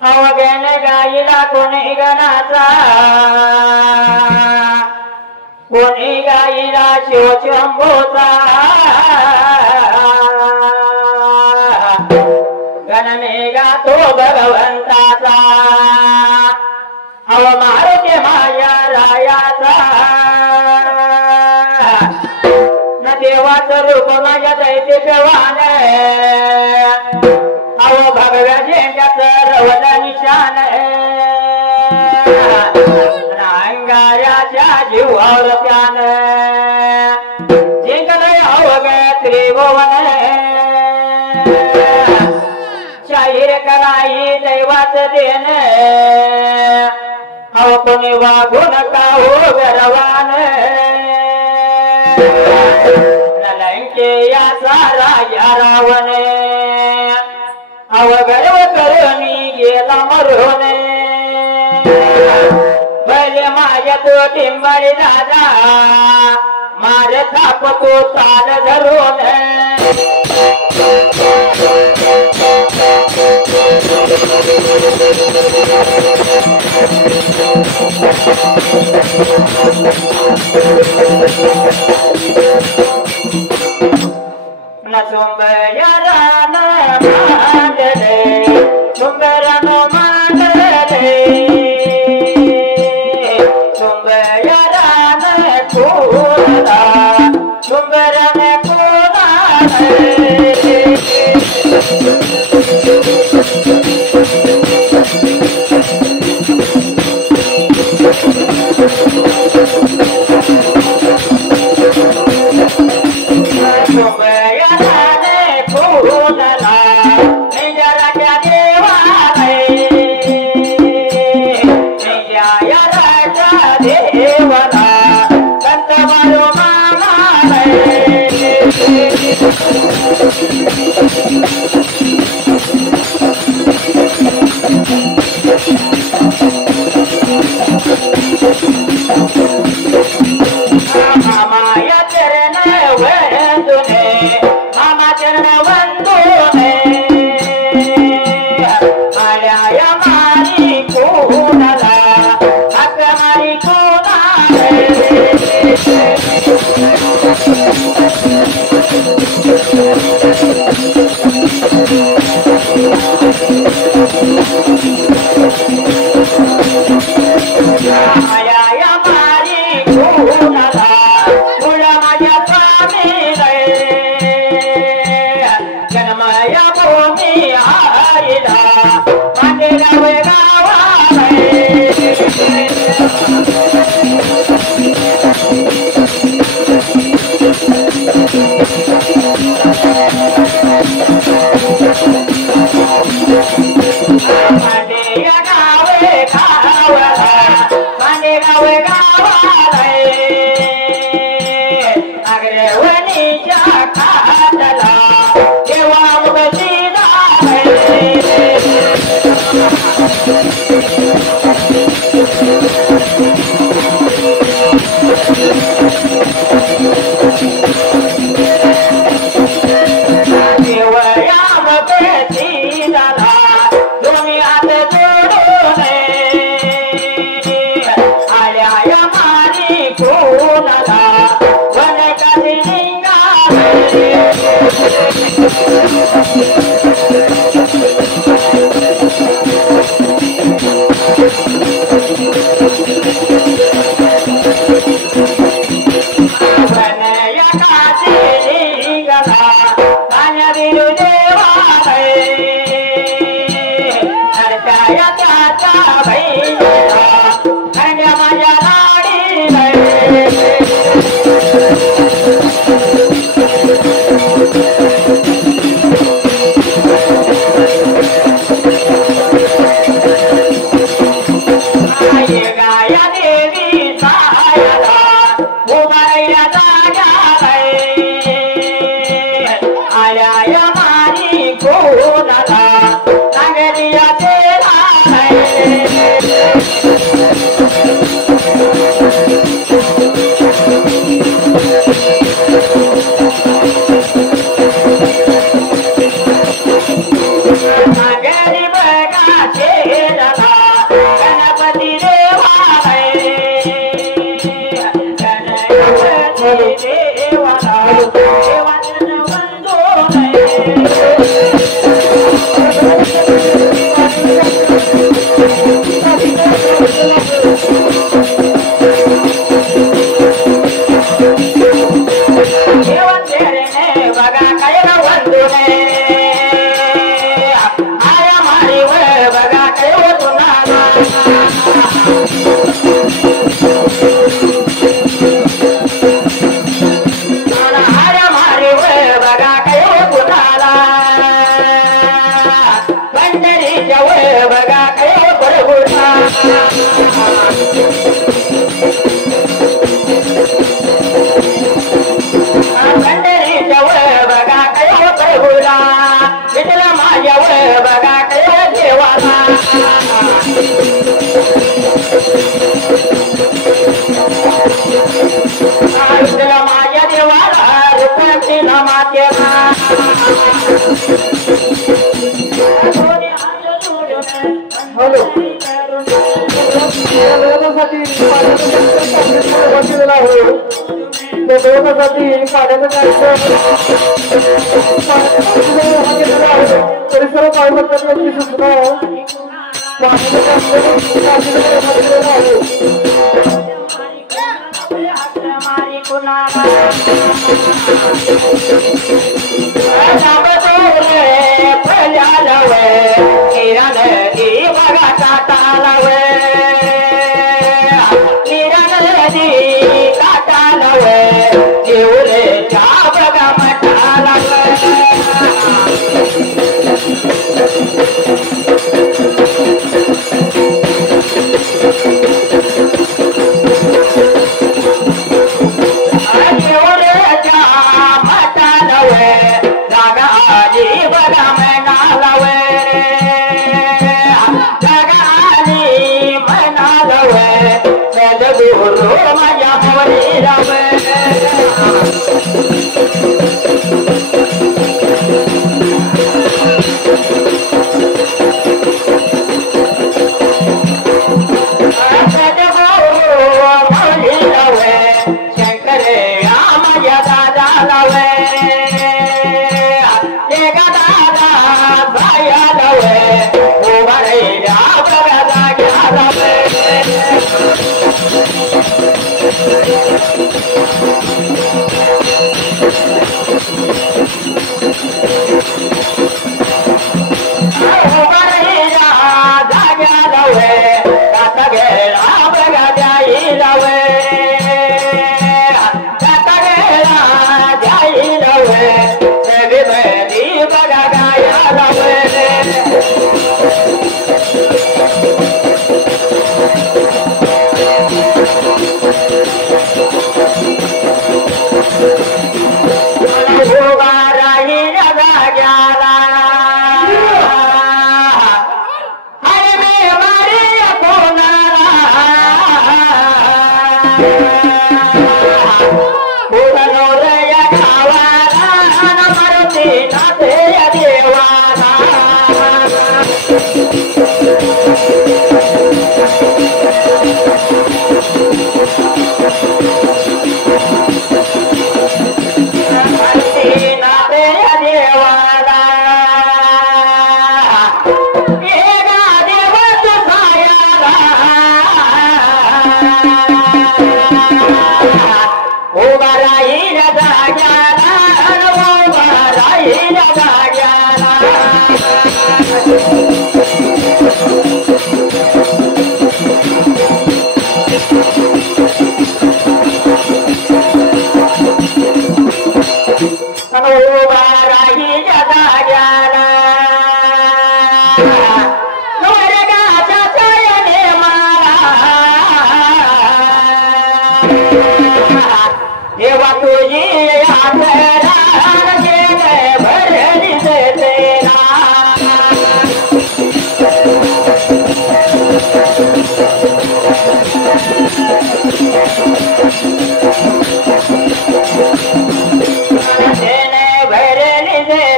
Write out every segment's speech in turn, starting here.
अवघ्याने गाईला कोणी गणाचा कोणी गाईला शिवशंभूचा गणने गातो भगवंताचा अव मारुती माया रायाचा न देवाचं रूप माझ्या दैत्य शिवान अव भगव्या झेंड्याचं रवल निशान अंगाऱ्याच्या जीवावर त्यान जिंकलंय अवघ्या त्रिभुवन शाहीर कराई दैवाच देन अव कोणी वागू नका हो गरवान लंकेयाचा राजा रावण अव गर्व करुणी गेला मरून भले माझ्या तो टिंबळी दादा मार थापतो ताल धरून सुंबयारान मांडले सुंबरन मांडले सुंबयारान कोला सुंबरन कोला काय बंधू ने आया मारी व बघा काय होतो ना आया मारी व बघा काय होतो ना पंढरीच्या व बघा काय बरोबर पंढरीच्या व बघा काय प्रभूला विठला माझ्या व बघा काय देवाला विठला माझ्या देवाला रुपयाची नामात्याला हॅलो परिसर पाळण्याची सूचना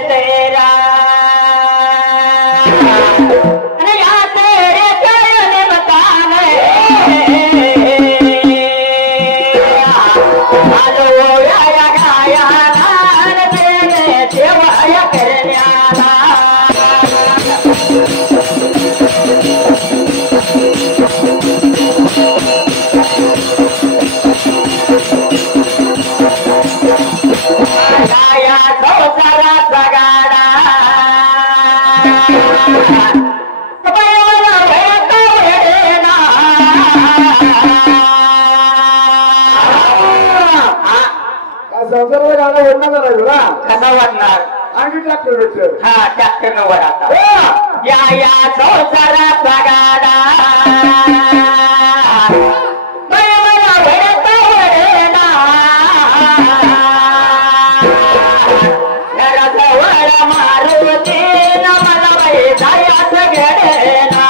तेरा संसाराला गाणं ओढणार नाही तुला कसा वाटणार आणखी ट्रॅक्टर भेटत हा ट्रॅक्टर नवर आता या संसाराचा गाडा मारुती मला बाई जायाच घेडेना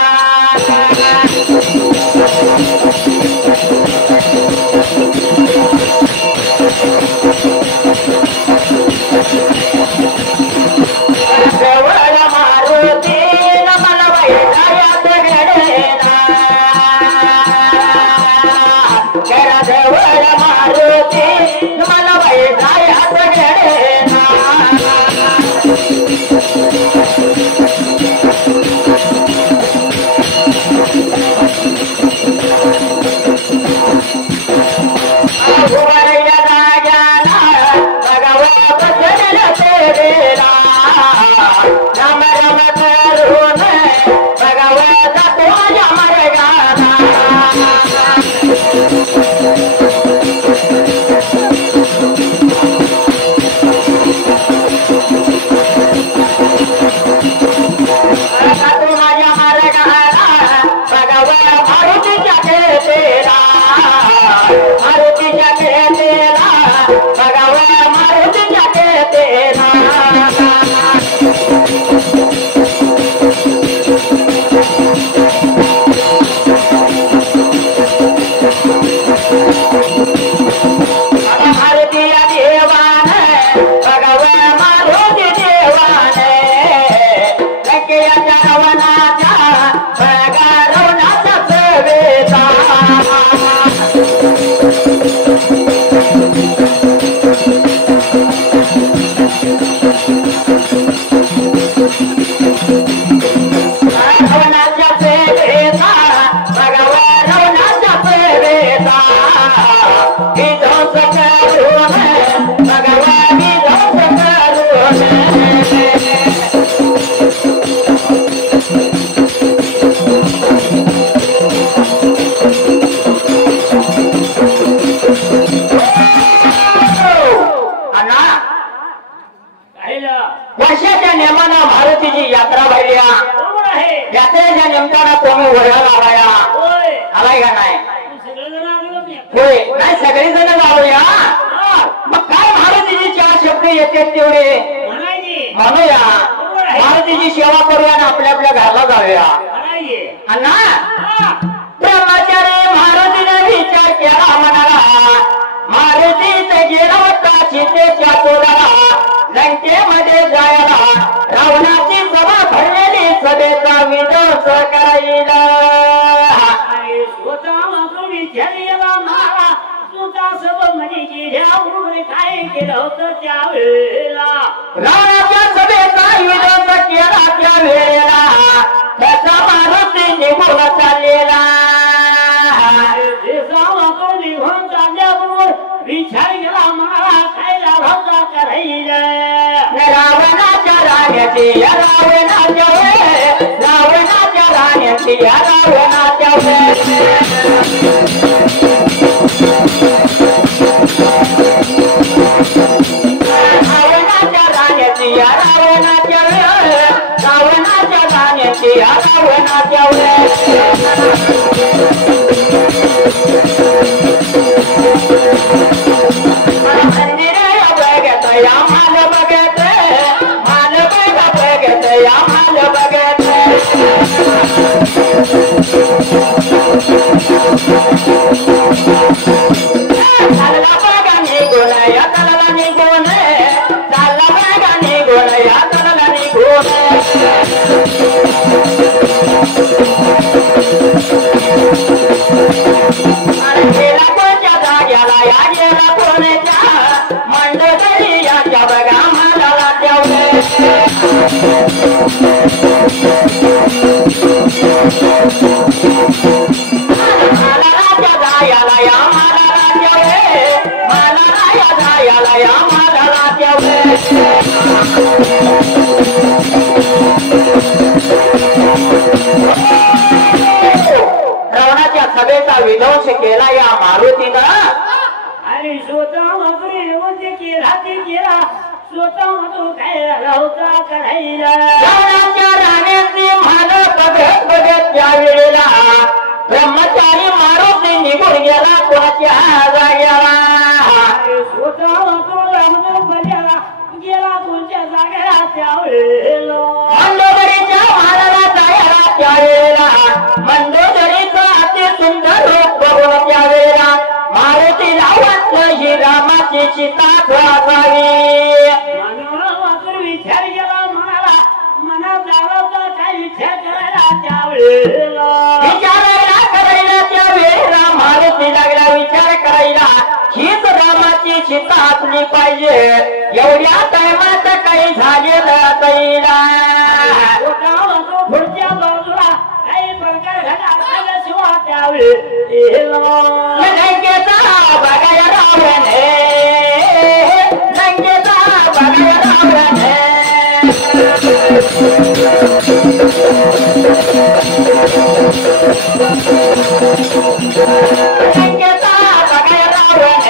जवळ मारुती मला बाई जायाच घेडेना घरा जवळ मारुती मला बाई जायाच घेडेना वर्षाच्या नेमानं मारुतीची यात्रा भरल्या यात्रेच्या नेमताना तुम्ही वळा लावाया आलाय का नाही होय नाही सगळी जण जाऊया मग काय मारुतीची चार शब्द येते तेवढे म्हणूया मारुतीची सेवा करूया आणि आपल्या आपल्या घरला जाऊया अण्णा ब्रह्मचारी मारुतीने विचार केला म्हणाला मारुतीच गेला होता सीतेच्या पोराला लंकेमध्ये जायला रावणाची सभा भरलेली सभेचा विनाश करायला काय केलं होतं त्यावेळेला रावणाच्या सभेचा विनाश केला त्या वेळेला त्याचा मारुती निघून चाललेला निघून चालल्याबरोबर विचार केला मला खायला भाजा करायला रावणाच्या राण्याची रावणाच्या रावणाच्या राण्याची रावणाच्या रावणाच्या राण्याची रावणाच्या रावणाच्या राण्याची रावणाच्या या माल बघत माल बघत या माल बघत चालला बघा निघून या चालला निघून चालला बघा निघून या चालला निघून गेला कोणत्या जाग्याला या गेला कोणत्या मंडळी याच्या बघा मला ठेवले मला राजा जायाला या मला ठेवले मला राजा जायाला या मला ठेवले मधू काय राहता करायला रावणाच्या राण्याचे मान बघत बघत त्या वेळेला ब्रह्मचारी मारुती निघून गेला कोणाच्या जाग्याला स्वतः मधू रामदेव बऱ्याला गेला कोणत्या जागेला त्यावेळेला मंदोदरीच्या महाराला जायला त्यावेळेला मंदोदरीचा अति सुंदर रूप बघून त्यावेळेला मारुतीला वाटलं ही रामाची सीता असावी मानवातून विचार केला मनाला मनात आला काय विचार करायला त्यावेळेला करायला त्यावेळेला मारुती लागला विचार करायला हीच रामाची सीता असली पाहिजे एवढ्या टायमात काही झालेलं तैला पुढच्या बाजूला काही प्रकार घडला शिवा त्यावेळेला लंकेचा बघाया रावण लंकेचा बघाया रावण लंकेचा बघाया रावण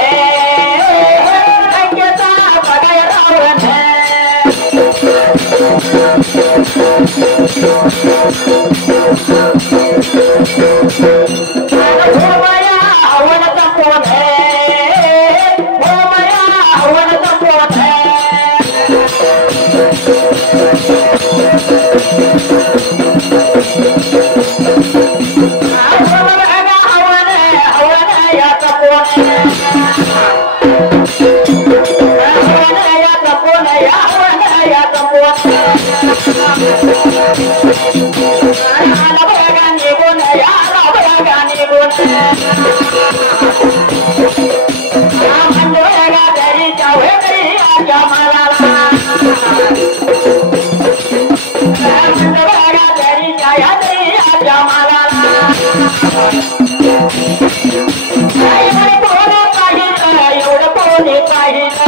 लंकेचा बघाया रावण माया हवनचा पोट माया हवनचा पोट हवन हवन याचा पोट हवन याचा पोट हवन याचा पोट गाणी गुण या गाणी गुण मंडोळगा तरी जावे तरी आजा मला मंडोळगा तरी जाया तरी आजा मला कोणी पाहिलं एवढं कोणी पाहिलं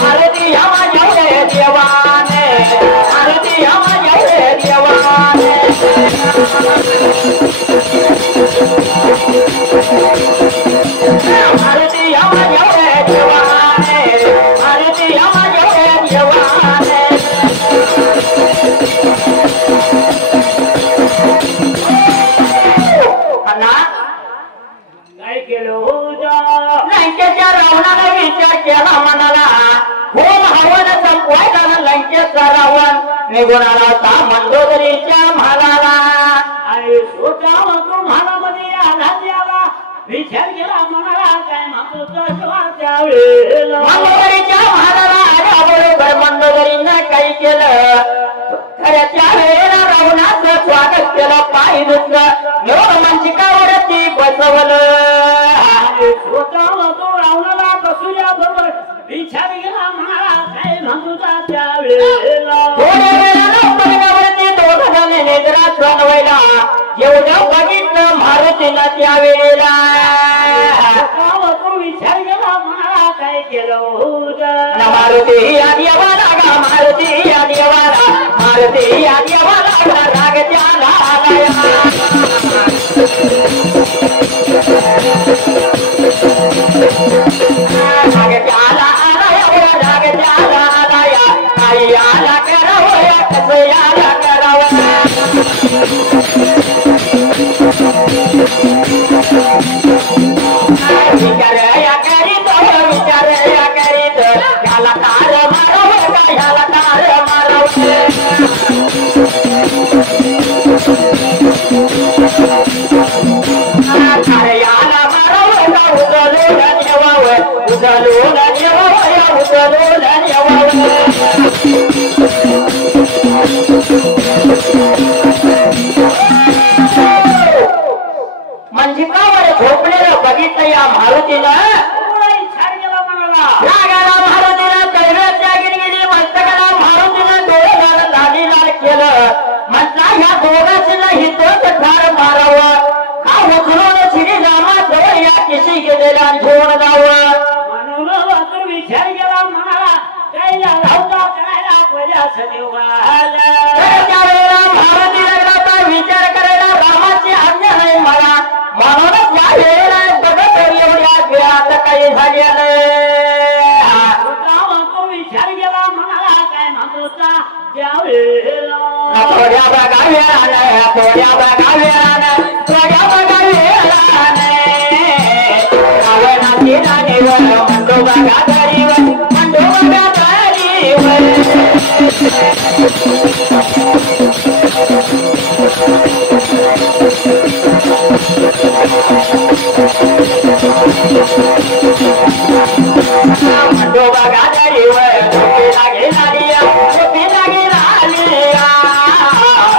भारती हवा जाऊ देवाने भारती हवा जाऊ देवाने भारती हवा जाऊ देवाने भारती हवा जाऊ देवाने अण्णा काय केलं होतं लंकेच्या रावणाला विचार केला मनाला होम हवन संपवायला लंकेचा रावण निघून आला होता मंदोदरीच्या महालाला आणि स्वतः मधून महालामध्ये आला त्याला विचार केला मनाला काय म्हणतो शिवा त्यावेळेला मंदोदरीच्या महालाला आल्याबरोबर मंदोदरीनं काही केलं खऱ्या त्या वेळेला रावणाचं स्वागत केलं पाय धुतलं नेऊन मंचिकावरती बसवलं स्वतः मधून रावणाला बसूया बरोबर विचार केला मनाला काय म्हणतो त्यावेळेला थोड्या वेळानं स्वर्गावरती दोघं जण निद्रा सणवायला एवढं बघितलं मारुतीनं त्या वेळेला विचार केला मनाला काय केलं होतं मारुती या देवाला गा मारुती या देवाला मारुती या देवाला राग त्याला राग त्याला राग त्याला आलाया काही याला करावं कसं याला करावं विचार या करीत ह्याला तार मारव का ह्याला तार मारव याला मारव का उचलून नेवावं उचलून नेवावं उचलून नेवावं मंजिकावर झोपलेलं बघितलं या मारुतीनं विचार केला मनाला रागाला मारुतीनं दैव्याच्या गिरगिरी मस्तकाला मारुतीनं डोळे लाल लाल केलं म्हटलं ह्या दोघांचं हितच ठार मारावं का उचलून श्रीरामाजवळ या किशी गेलेल्या घेऊन जावं म्हणून वाचून विचार केला मनाला काय झाला होता करायला पहिल्या देवाला त्यावेळेला मारुती लागला तर विचार करायला रामाची आज्ञा नाही मला म्हणूनच या वेळेला बघत एवढ्या वेळात काही झालेलं म्हणतोता त्यावेळेला थोड्या बघाव्यानं थोड्या बघाव्यानं थोड्या बघाव्यानं रावणाची राणीवर म्हणतो बघा दरीवर म्हणतो बघा दरीवर म्हणतो बघा दरीवर झोपी लागेल आलिया झोपी लागेल आलिया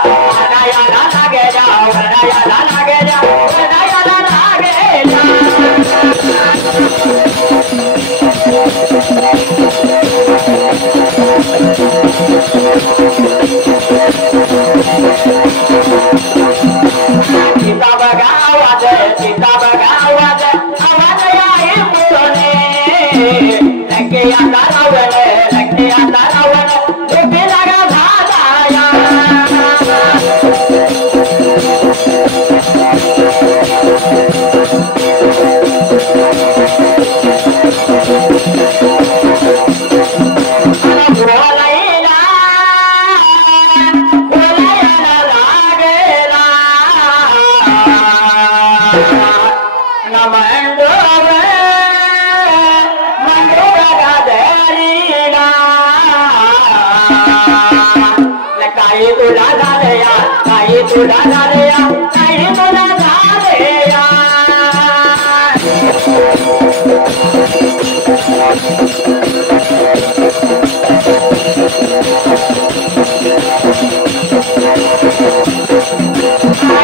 वडायाला लागेल्या वडायाला लागेल्या वडायाला लागेल्या सीता बघा आवाज सीता बघा आवाज आवाज आहे मुळने लंके आता रावण लंके आता रावण झोपी लागा झालाया बोलायला बोलायला लागेला मंडोब मंडोबा दरीला काही तुला झालया काही तुला झालया काही तुला झालया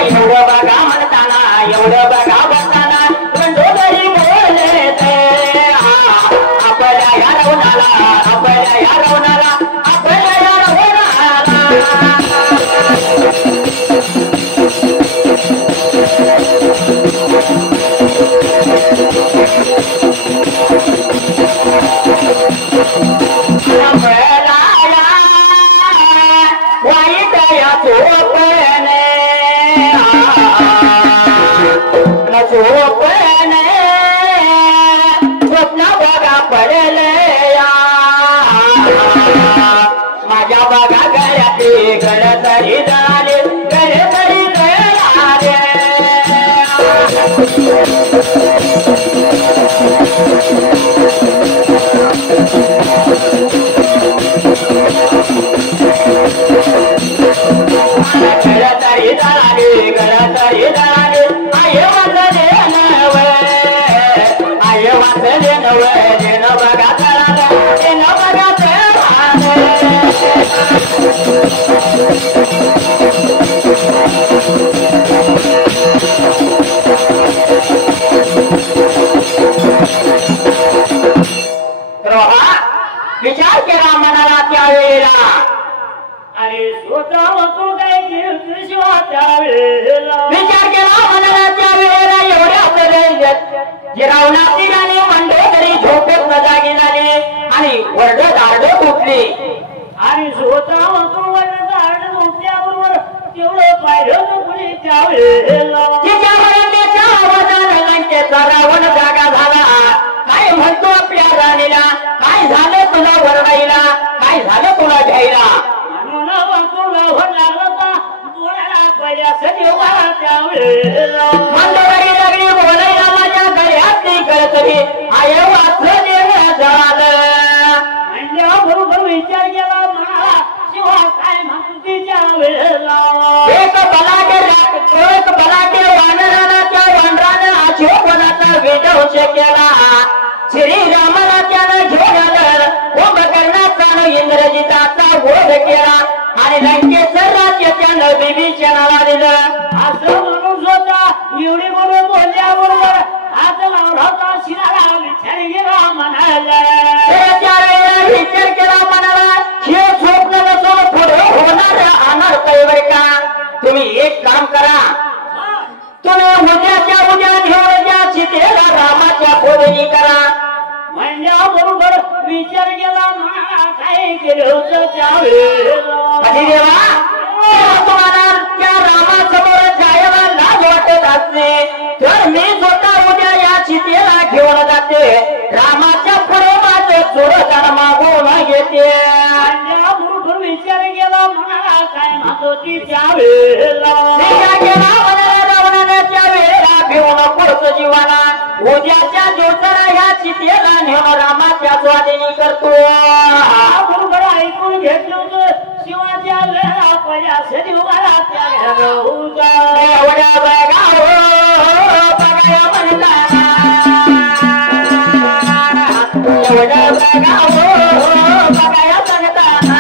एवढं बघा म्हणताना एवढं बघा बघताना मंडोदरी बोलते आपल्या या रवणाला आपल्या या रवणाला आपल्या या रवणाला वाईट या चोपणे झोपणे स्वप्न बघा पडले माझ्या बघा गळ्यातली गळतरी झाले गळतरी गळाले गळतरी झाले गळतरी झाले आय वाचले नवे आय वाचले नवे देन बघा झाले देन बघा झाले विचार केला मनाला त्यावेळेला अरे स्वतः तू काय शिवा त्यावेळेला विचार केला मनाला त्यावेळेला एवढ्या जे रावणाची गाणी मंडोदरी झोपेत न जागी झाली आणि वरड दारड उठली आणि स्वतः तू झाड उठल्याबरोबर तेवढं पाहिलं कुणी त्यावेळेला तिच्या वरण्याच्या आवाजानं लंकेचा रावण जागा झाला काय म्हणतो आपल्या राणीला काय झालं तुला वरडाईला काय झालं तुला घ्यायला मंडोदरी लागली बोलायला माझ्या गळ्यातली गळतरी आय वाचले झालं बरोबर विचार केला म्हणा शिवा काय म्हणतो तिच्या वेळेला एक बलाढ्य वानराला त्या वानरानं अशोकवनाचा विध्वंस केला श्रीरामाला त्यानं घेऊन आलं कुंभकर्णाचा इंद्रजिताचा वध केला आणि लंकेचं राज्य त्यानं विभीषणाला दिलं असं म्हणून होता एवढी बरोबर बोलल्याबरोबर हात लावला होता शिराला विचार गेला म्हणाला त्यावेळेला विचार केला म्हणाला हे स्वप्न नसून पुढे होणार अनर्थ आहे का तुम्ही एक काम करा तुम्ही उद्याच्या उद्या घेऊन द्या सीतेला रामाच्या खोदणी करा म्हणल्याबरोबर विचार केला म्हणाला काय केलं होतं त्यावेळेला कधी देवा तुम्हाला त्या रामासमोर जायला लाज वाटत असते तर मी स्वतः उद्या या सीतेला घेऊन जाते रामाच्या पुढे माझे चोरदार मागून घेते म्हणल्याबरोबर म्हणतो तिच्या वेळेला जीवाला उद्याच्या दिवसाला ह्या चितेला नेऊन रामाच्या स्वाधीनी करतो. बरोबर ऐकून घेतलं होतं शिवाच्या वेळा पैसे देवाला त्या एवढ्या बघा बघाया म्हणताना एवढ्या बघा बघाया सांगताना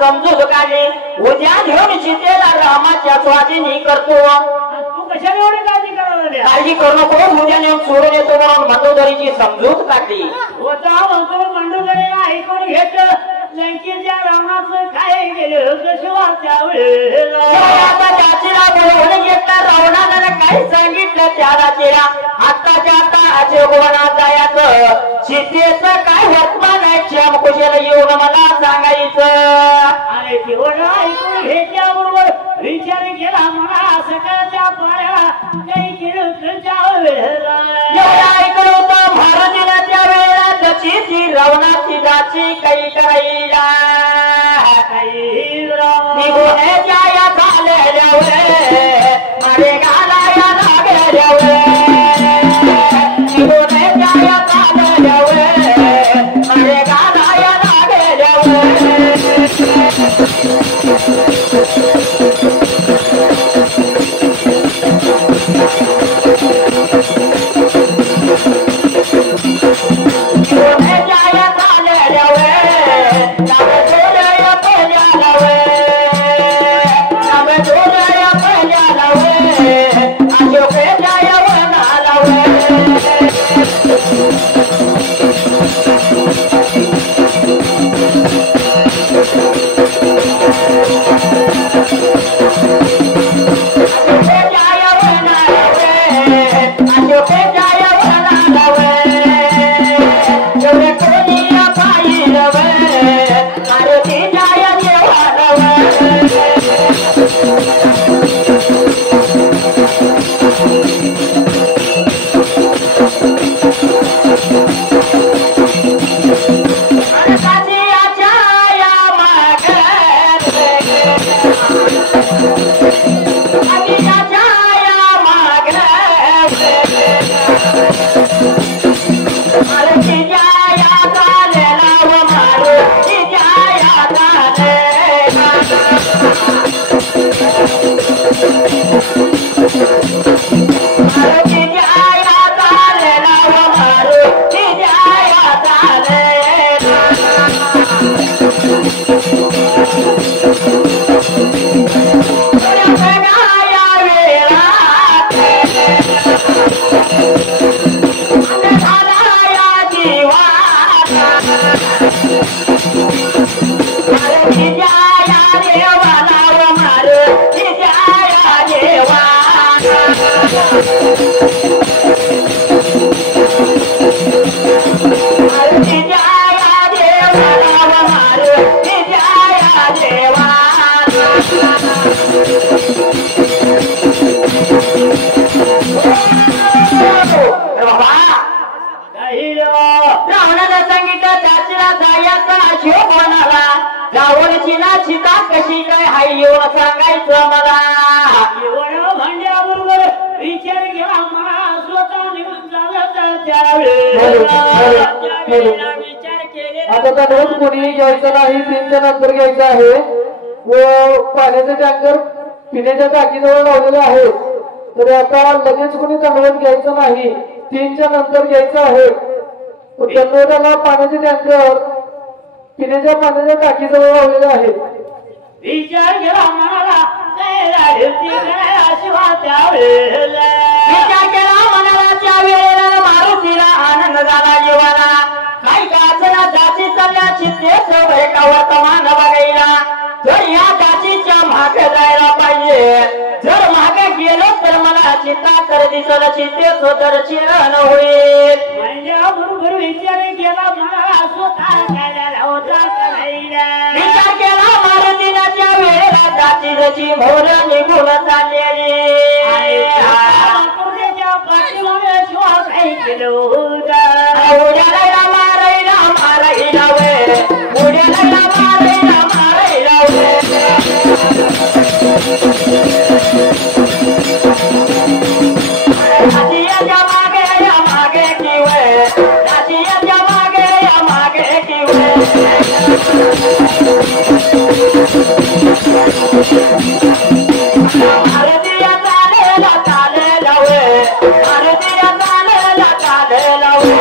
समजूत काढली उद्या घेऊन चितेला रामाच्या स्वाधीनी करतो. तू कशाला एवढी काळजी करायला काळजी करू नको उद्या नेऊन सोडून येतो म्हणून मंडोदरीची समजूत काढली. होता म्हणतो मंडोदरीला ऐकून घेतलं लंकेच्या रामाचं काय गेलं शिवाच्या वेळेला आता त्याचीला बोलवून घेतला रावणानं काय सांगितलं त्याला चिरा आत्ताच्या आता अजोगवना जायचं सीतेचं काय वर्तमान आहे क्षम कुशल येऊन मला सांगायचं. अरे तेवढं ऐकून घेतल्याबरोबर विचार केला म्हणा सकाळच्या पाऱ्याला काही केलं तुझ्या वेळेला एवढं ऐकलं होतं महाराजीला त्या वेळेला जशी ती रावणाची जाची काही करायला निघूनच्या या झालेल्या अरे घालाया लागल्या निघूनच्या या झालेल्या अरे घालाया लागल्या अशोक अशोक म्हणाला जावळची ना चिता कशी काय हाय येऊन सांगायचं मला एवढं भांड्याबरोबर विचार केला मला स्वतः निघून झालं त्यावेळेला विचार केले आता त्या नोट कोणी घ्यायचं नाही 3च्या नंतर घ्यायचं आहे व पाण्याचे टँकर पिण्याच्या टाकीजवळ लावलेले आहे तर आता लगेच कोणी नोट घ्यायचं नाही 3च्या नंतर घ्यायचं आहे त्या नोटाला पाण्याचे टँकर पिण्याच्या पाण्याच्या टाकीजवळ लावलेले आहे विचार केला मनाला त्यावेळेला विचार केला मनाला त्या वेळेला मारुतीला आनंद झाला जीवाला काही काचना जाती चालण्याची तेच का वर्तमान बघायला तर या जातीच्या मागे जायला पाहिजे जर मागे गेलो तर मला चित्ता तर दिसल चित्तेच दर्शन होईल बरोबर विचार केला मला स्वतः करायला होता विचार केला मारुतीच्या वेळेला जातीची मोर निघून चाललेली पाठीमागे श्वास ऐकलो उड्याला मारायला मारायला वे उड्याला मारायला मारायला वे जातीच्या मागे की वे जातीच्या मागे की वे भारतीय चालेला चालेला वे भारतीय चालेला चालेला वे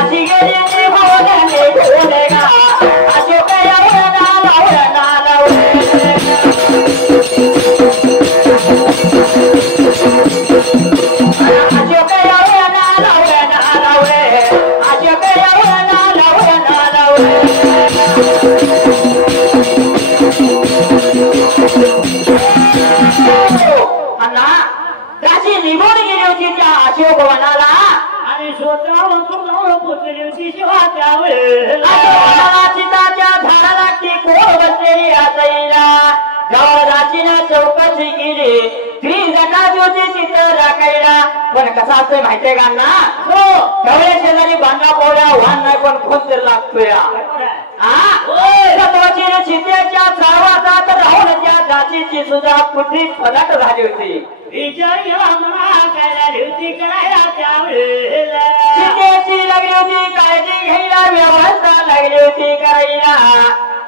अशी गेली भोवने भोलेगा अशोक नाला त्याची निघून गेली होती त्या अशोक वनाला आणि स्वतः जाऊन पोचली होती शिवा त्यावेळेला चिताच्या झाडाला टिकून बसलेली असाईला गावाची चौकशी केली त्रिजटा ज्योती चित्र राखायला पण कसा असतोय माहितीये का ना हो गवळ्या शेजारी बांधा पोळ्या वाहन नाही पण खूप तर लागतोय चितेच्या सर्वात राहून त्या जातीची सुद्धा पुढी फलाट झाली होती विचार केला मला काय झाली होती करायला त्यावेळेला चितेची लागली होती काळजी घ्यायला व्यवस्था लागली होती करायला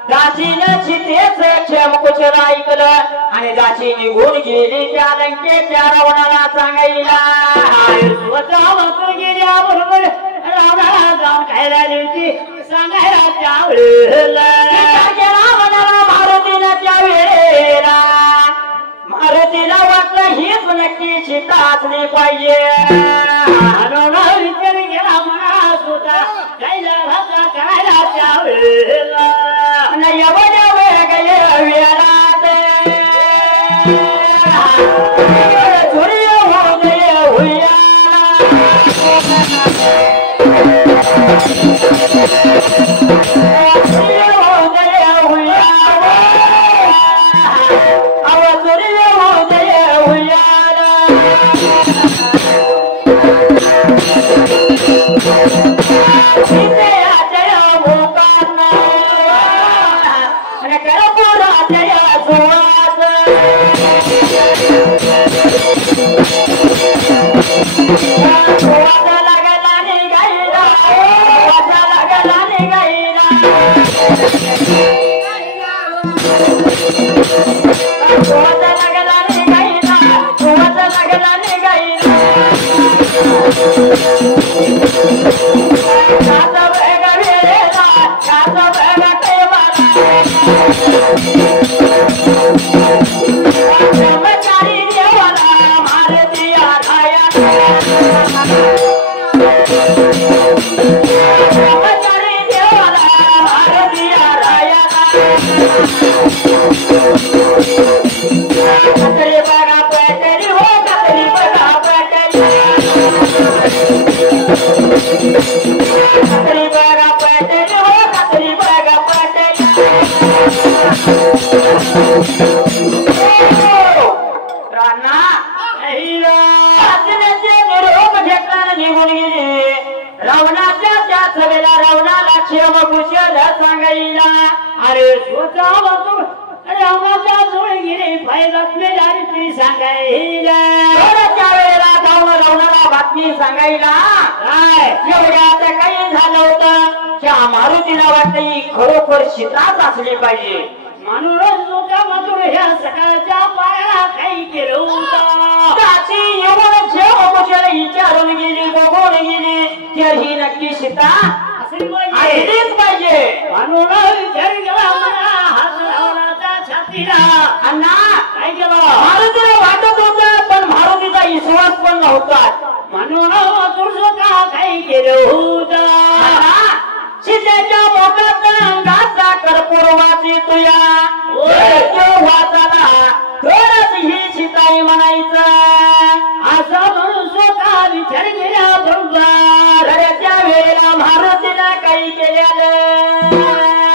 जातीनं चितेच क्षमकुशल ऐकलं आणि जाती निघून गेली त्या लंकेच्या रावणाला सांगायला स्वतः वाचून गेल्या बरोबर रावणाला जाऊन खायला होती सांगायला त्यावेळेला रावणाला मारुतीनं त्या वेळेला मारुतीला वाटलं हीच नक्की चिता असली पाहिजे विचार केला मला सुद्धा खायला भाता करायला त्यावेळेला एवढ्या वेळ गेले वेळात सूर्य उदय होया सूर्य उदय होया अव सूर्य उदय होया निघून गेली रावणाच्या त्या सभेला रावणाला क्षेम कुशल सांगायला अरे स्वतः रावणाच्या जोड गेले बातमी ती सांगायला त्यावेळेला जाऊन रावणाला बातमी सांगायला काय एवढ्यात काही झालं होतं त्या मारुतीला वाटतं ही खरोखर सीताच असली पाहिजे म्हणूनच लोका मधुर ह्या सकाळच्या पायाला काही केलं होतं त्याची एवढं क्षेम कुशल विचारून गेली बघून गेली तर ही नक्की सीता असली असलीच पाहिजे म्हणून विचार केला मला हात लावण्याचा छातीला अण्णा काय केलं मारुतीला वाटत होतं पण मारुतीचा विश्वास पण नव्हता म्हणून मधुर स्वतः काही केलं होतं सीतेच्या मोकात अंगाचा कर्पूर वाची तुया वाचाला तरच ही सीताई म्हणायचं असा म्हणून स्वतः विचार केल्याबरोबर त्या वेळेला मारुतीला काही केलेलं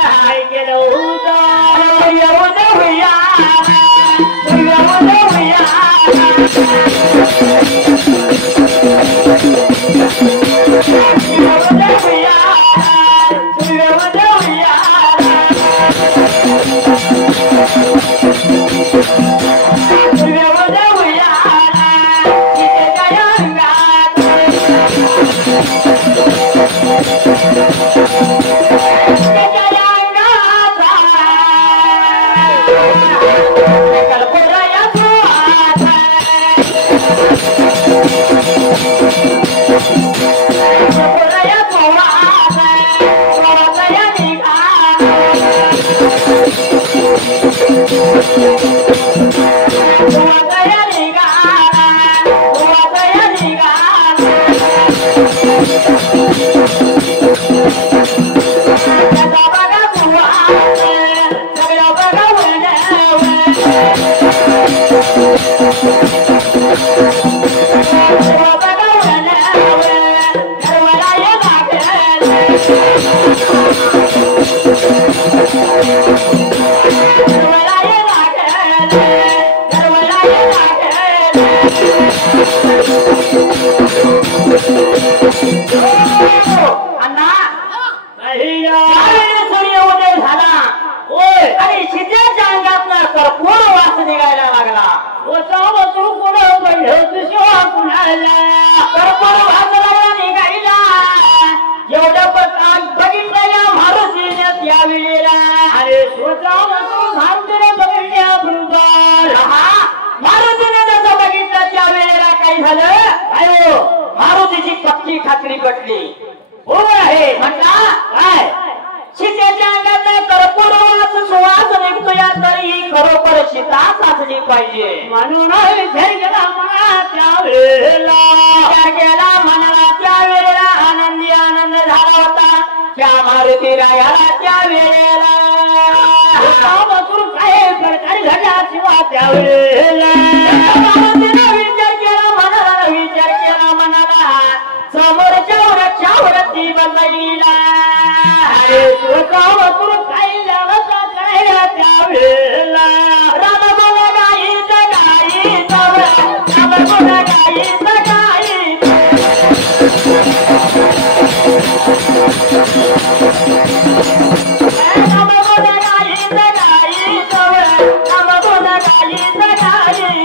काय केलं होतं येऊन होऊया येऊन होऊया मारुतीची पक्की खात्री पटली हो आहे म्हणला काय सीतेच्या अंगात कर्पूर सुवास निघतोय तरी खरोखर सीताच असली पाहिजे म्हणून विचार केला मला त्यावेळेला आनंदी आनंद झाला होता त्या मारुती रायाला त्या वेळेला काय प्रकार घडला शिवा त्यावेळेला विचार केला मनाला समोरच्या वृक्षावरती बसायला काही झालं करायला त्यावेळेला राम बोला गाईचं गाईचं राम बोला गाईचं गाईचं राम बोला गाईचं गाईचं राम बोला गाईचं गाईचं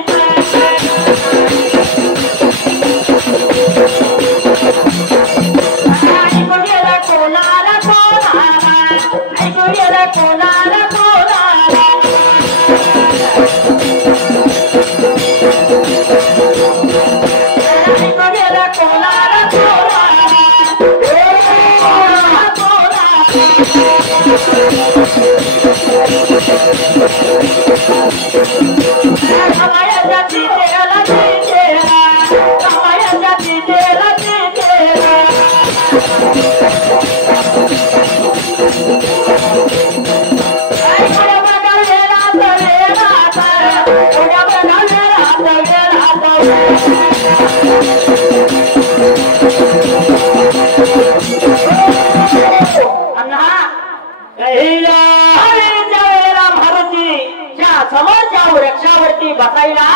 बसायला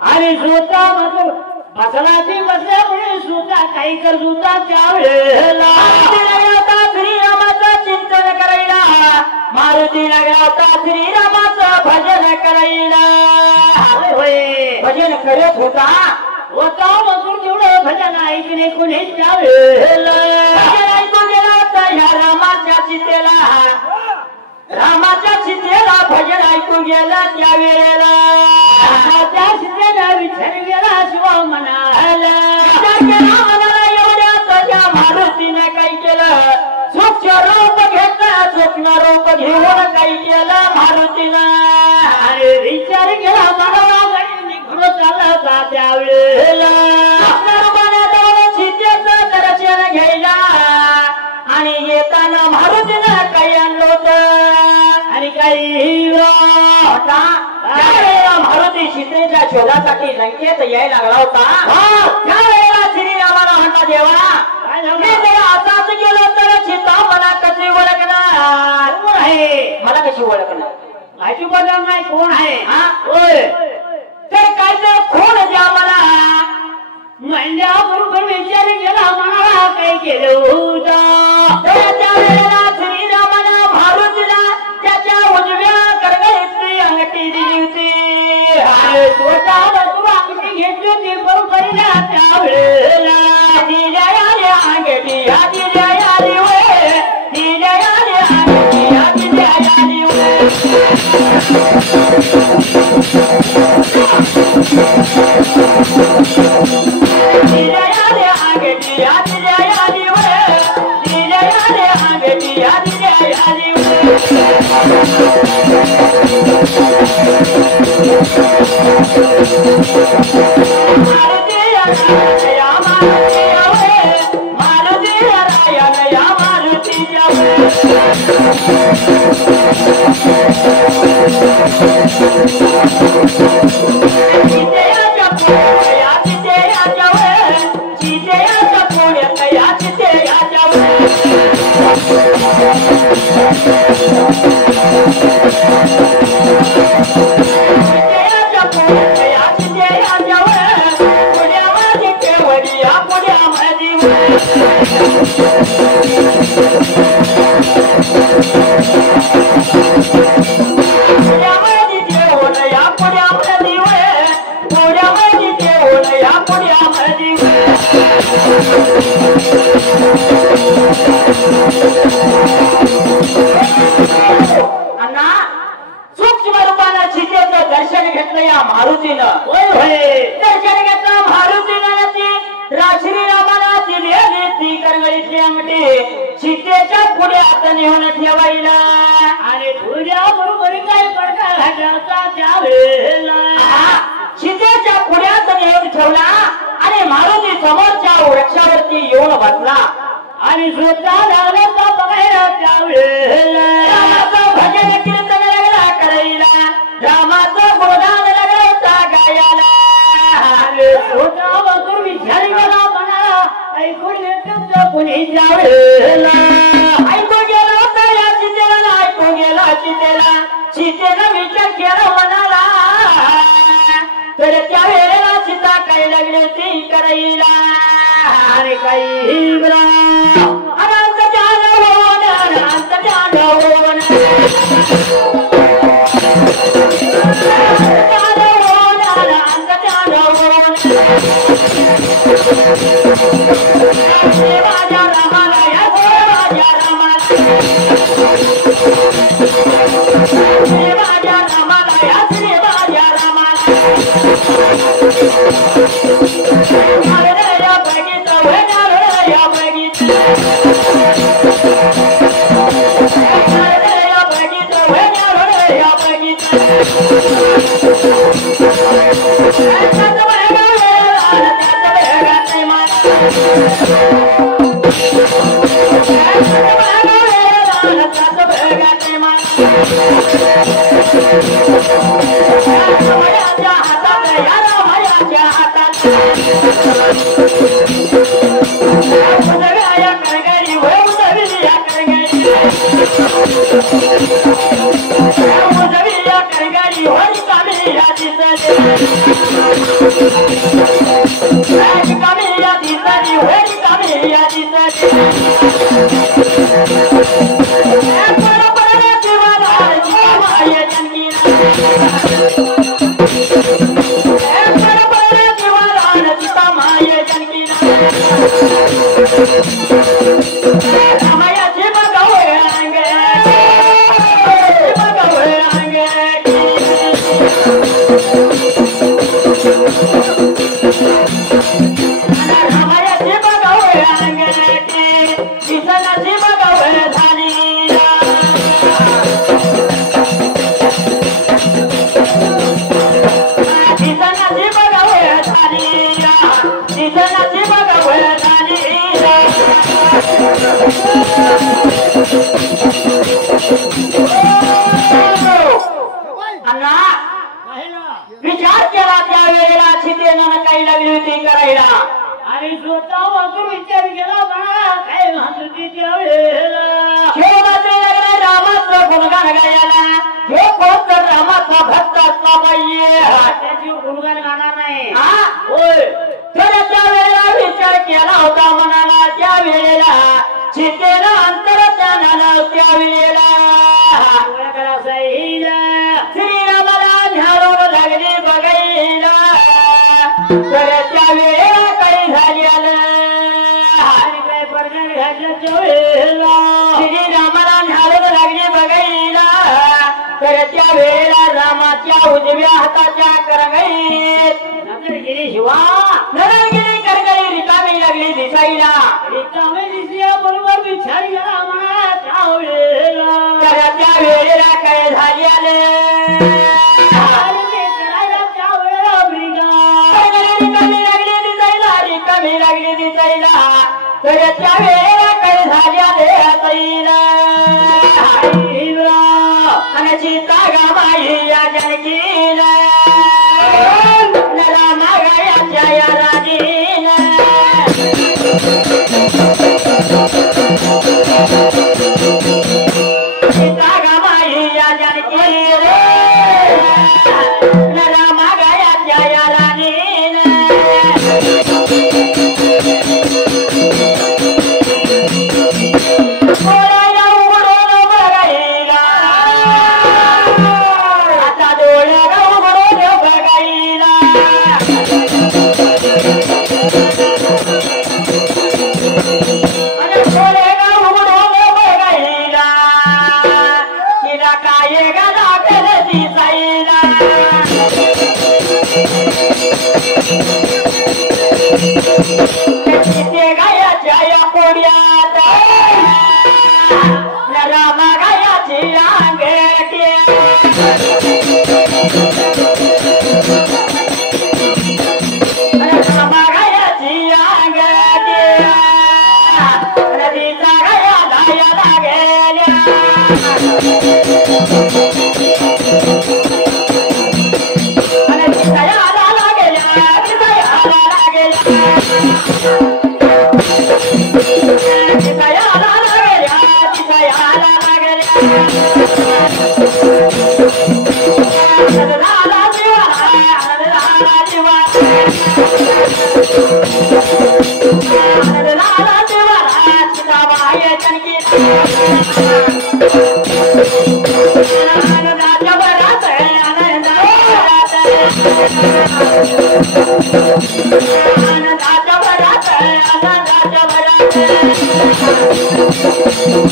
आणि सुद्धा मग बसला ती बसल्यामुळे सुद्धा काही कर सुद्धा त्यावेळेला श्रीरामाचं चिंतन करायला मारुती लागला होता श्रीरामाचं भजन करायला भजन करत होता मजूर तेवढं भजन ऐकणे कोणी त्यावेळेला भजन ऐकून गेला होता ह्या रामाच्या सीतेला भजन ऐकून गेला त्यावेळेला त्या सीतेला विचार गेला शिवा म्हणाला एवढ्या त्या मारुतीने काही केलं सूक्ष्म रूप घेतलं सूक्ष्म रूप घेऊन काही केलं मारुतीनं अरे विचार केला मला निघून चालला त्यावेळेला सीतेचं दर्शन घ्यायला आणि येताना मारुतीनं काही आणलं होतं आणि काही होता त्यावेळेला मारुती सीतेच्या शोधासाठी लंकेत यायला लागला होता त्यावेळेला श्रीरामाला म्हणला देवा मी जर असाच गेलो तर सीता मला कशी ओळखणार कोण आहे मला कशी ओळखणार माहिती बदल नाही कोण आहे होय तर काय तर खून द्या मला म्हणजे बरोबर विचार केला म्हणाला काही केलं होतं त्यावेळेला श्रीरामाला मारुतीला त्याच्या उजव्या करगळीतली अंगठी दिली होती अंगठी घेतली होती बरोबर त्यावेळेला दिल्या अंगठी ह्या दिल्या आली वे दिल्या अंगठी ह्या दिल्या आली वे दिल्या अंगठी ह्या दिल्या आली वे दिल्या अंगठी ह्या दिल्या आली अण्णा सूक्ष्म रूपानं सीतेचं दर्शन घेतलं या मारुतीनं दर्शन घेतलं मारुतीनं ती श्रीरामाला दिलेली ती करगळीतली अंगठी सीतेच्या पुढे आता नेऊन ठेवायला आणि तुझ्या बरोबर काय पडका घाटाचा त्यावेळेला सीतेच्या पुढ्यात नेऊन ठेवला आणि मारुती समोरच्या वृक्षावरती येऊन बसला आणि सुद्धा झालं बघायला त्यावेळेला रामाचं भजन कीर्तन लागला करायला रामाचं गुणगान लागला होता गायला छोटा बसून विचार केला म्हणा ऐकून घेतलं कोणी त्यावेळेला ऐकून गेला होता या सीतेला ऐकून गेला सीतेनं विचार केला म्हणाला तर त्यावेळेला सीता काय लागली होती करायला आणि काही अनंत जानवन अनंत जानवन अनंत जानवन देवाच्या रामाला या देवाच्या रामाला देवाच्या रामाला या देवाच्या रामाला हातात दिसनाची बघा वळताली अण्णा विचार केला त्या वेळेला चितेनं काही लागली होती करायला आणि स्वतः वाकून विचार केला म्हणा काय म्हणते त्यावेळेला रामाचं गुणगान गायला हे कोण तर रामाचा भक्त असला पाहिजे त्याची गुणगान गाणार नाही होय तर त्या वेळेला विचार केला होता मनाला त्या वेळेला चितेनं अंतर त्याला त्या वेळेला श्रीरामाला झाडून लागली बघायला तर त्या वेळेला काही झाली आलं काय प्रकार घातल्याच्या वेळेला श्रीरामाला झाडून लागली बघायला तर त्या वेळेला रामाच्या उजव्या हाताच्या करंगईत नंदगिरी शिवा नरगिरी करंगई रिकामी लागली दिसायला रिकामी दिसल्या बरोबर विचार केला म्हणा त्यावेळेला तर त्या वेळेला काय झाली आलं कमी लागली दिसायला तर त्या वेळेला काही झाल्या देईला आणि सीता गामाई या जनकीला रामागायाच्या या राणीला सीता गामाई या जनकीला रामागायाच्या या राणीला गायाच्या या पोड्यात रामा गायाची अंगठी रामा गायाची अंगठी नदीचा गाया धायाला गेल्या दयाला लागेल्या दयाला लागेल्या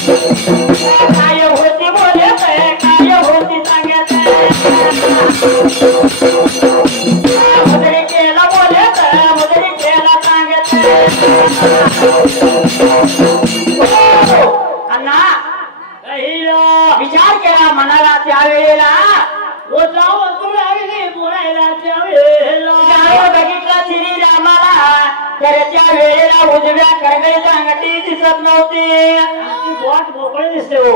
काय होती बोले काय होती सांगत मुदरी केला बोले मुदरी केला सांगत अण्णा विचार केला मनाला त्यावेळेला बोलायला त्यावेळेला बघितला श्रीरामाला तर त्या वेळेला उजव्या करगईच्या अंगठी दिसत नव्हती वाट मोकळे दिसते हो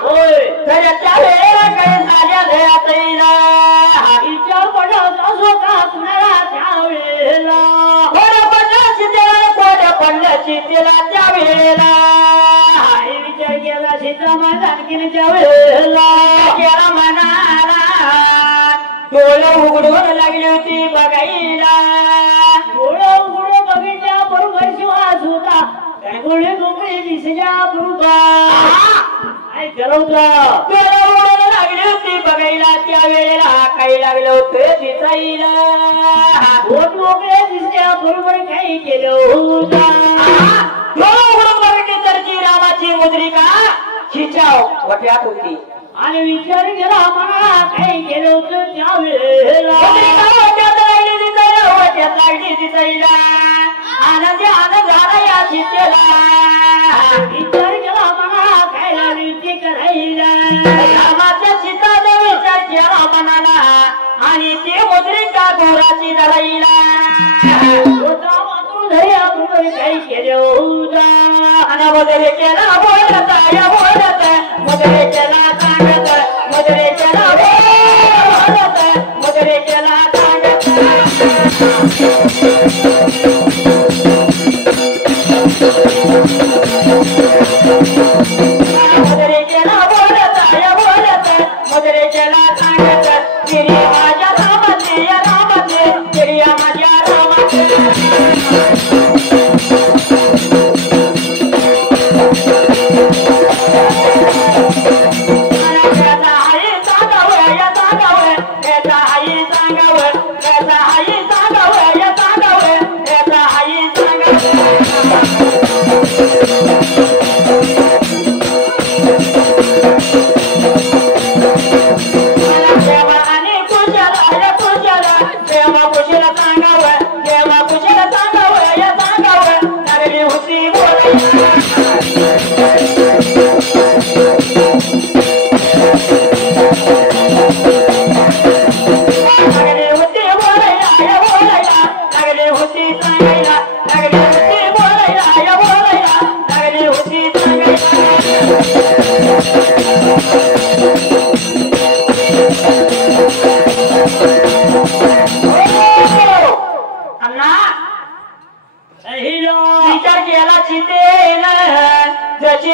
होय तर त्या वेळेला काही झाल्या दयातईला विचार पडला होता स्वतः कुणाला त्यावेळेला कोण पडलं सीतेला कोण पडलं सीतेला त्या वेळेला विचार केला सीता माझा आणखीन त्यावेळेला केला मनाला डोळं उघडून लागली होती बघायला डोळं उघडून बघितल्या बरोबर शिवास होता गोळे गोळे दिसल्या बरोबर काय करवता डोळं उघडून लागली होती बघायला त्या वेळेला काही लागलं होतं दिसायला दोन मोकळे दिसल्या बरोबर काही केलं होता डोळं उघडून बघितली तर ती रामाची मुद्रिका खिचाव वट्यात होती आणि विचार केला मला काही केलं होतं त्यावेळेला लागली दिसायला आनंदी आनंद झाला या सीतेला विचार केला मला काय लागली ते करायला रामाच्या सीताचा विचार केला मनाला आणि ते मुद्रिका घोराची धरायला काही केले होता आणि मदरे केला बोलत या बोलत मदरे केला सांगत मदरे केला बोलत मदरे केला सांगत मदरे केला बोलत या बोलत मदरे केला सांगत तिरी माझ्या रामाचे या रामाचे तिरी माझ्या रामाचे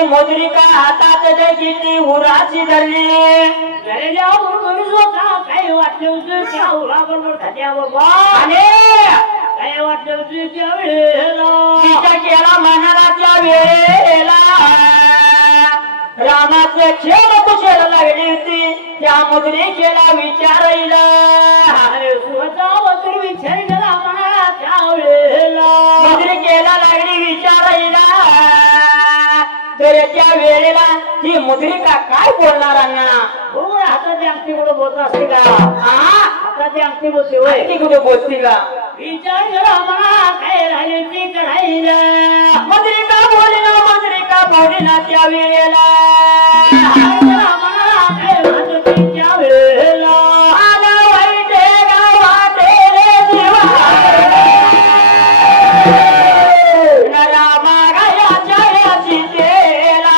मुद्रिका हातात किती उराची धरली घरी जाऊन होता काही वाटलं होतं त्या उराबरोबर खात्या बाबा आणि काय वाटलं होतं त्या वेळेला विचार केला मनाच्या वेळेला रामाचं क्षेम कुशल लागली होती त्या मुद्रिकेला विचारायला अरे स्वतः वचून विचार केला म्हणा त्या वेळेला मुद्रिकेला लागली विचारायला तर त्या वेळेला ही मुद्रिका काय बोलणार अण्णा हाताची अंगठी कुठे बोलत असते का हाताची अंगठी बोलते होय ती कुठे बोलती का विचार करा म्हणा काय राहिले ती करायला मुद्रिका बोली ना त्या वेळेला म्हणा काय वाटत त्या वेळेला आला वाईटे गावाते रे देवा रामा गायाच्या याची तेला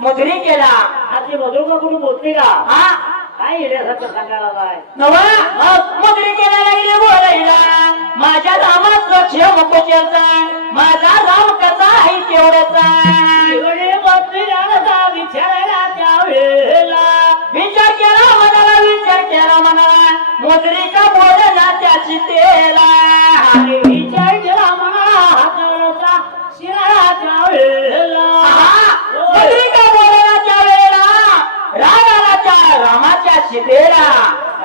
मुद्री केला आपली मधुर कुठून बोलते का हा काय येण्यासारखं सांगायला काय नवा मुद्री केला लागली बोलायला माझ्या रामाचं क्षेम कुशलचा माझा राम कसा आहे तेवढाचा विचारायला त्या वेळेला विचार केला मनाला विचार केला मनाला मुद्रिका बोलला त्याची तेला विचार केला म्हणा हातावरचा शिराळा त्या वेळेला मुद्रिका बोलला त्या वेळेला रागाला त्या रामाच्या शितेला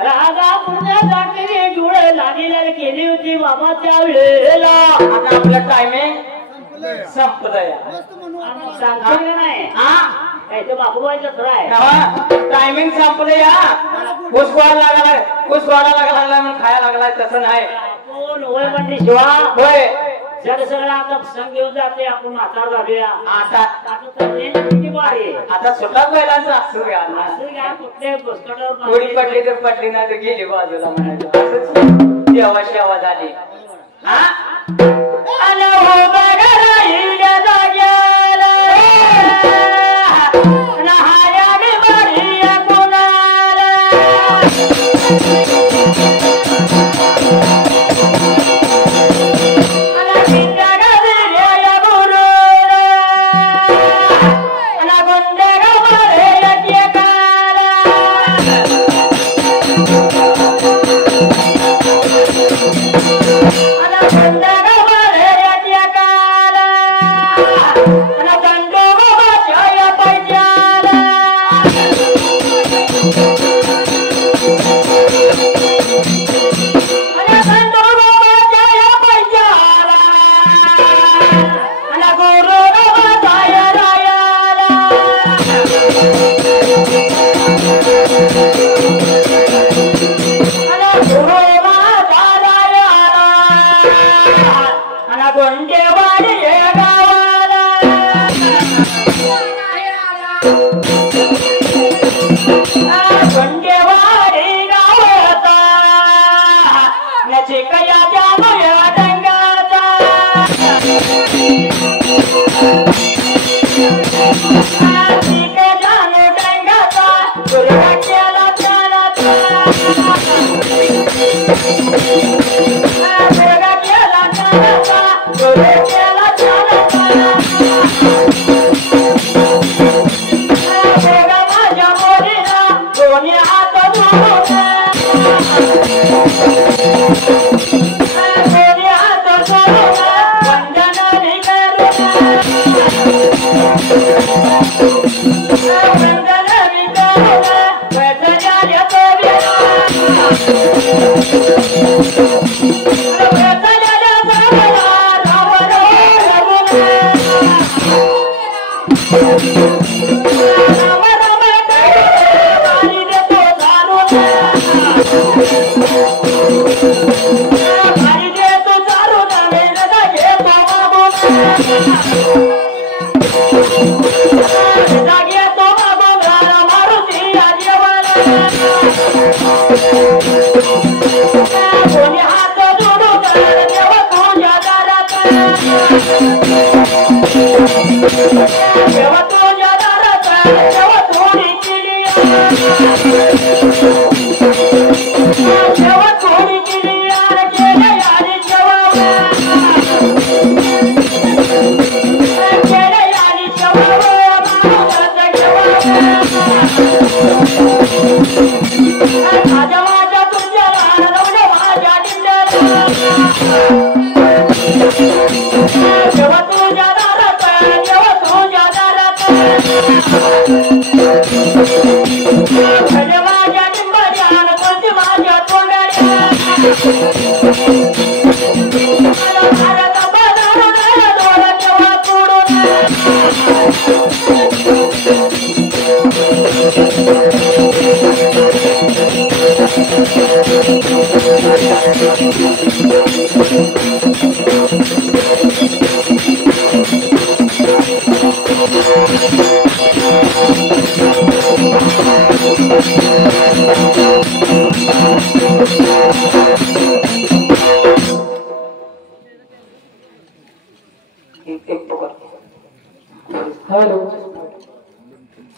रागा पुण्या जातीने जुळे लागलेले केली होती बाबा त्या वेळेला आता आपलं टायमिंग संपलंय सांगतो नाही काय ते बाबूबाईचा थोडा आहे टायमिंग संपलं या कुसवाडा लागला म्हणून खायला लागलाय तसं नाही आपण होय म्हणजे शिवा होय जग सगळं आता संघ घेऊन जाते आपण म्हातार झालूया आता किती बारी आता सुटाच बैलांचं असू घ्या असं काय कुठले पुस्तकावर थोडी पडली तर पडली नाही तर गेली बाजूला म्हणायचं असंच देवा शेवा झाली हा जाग्याला नहाऱ्या हॅलो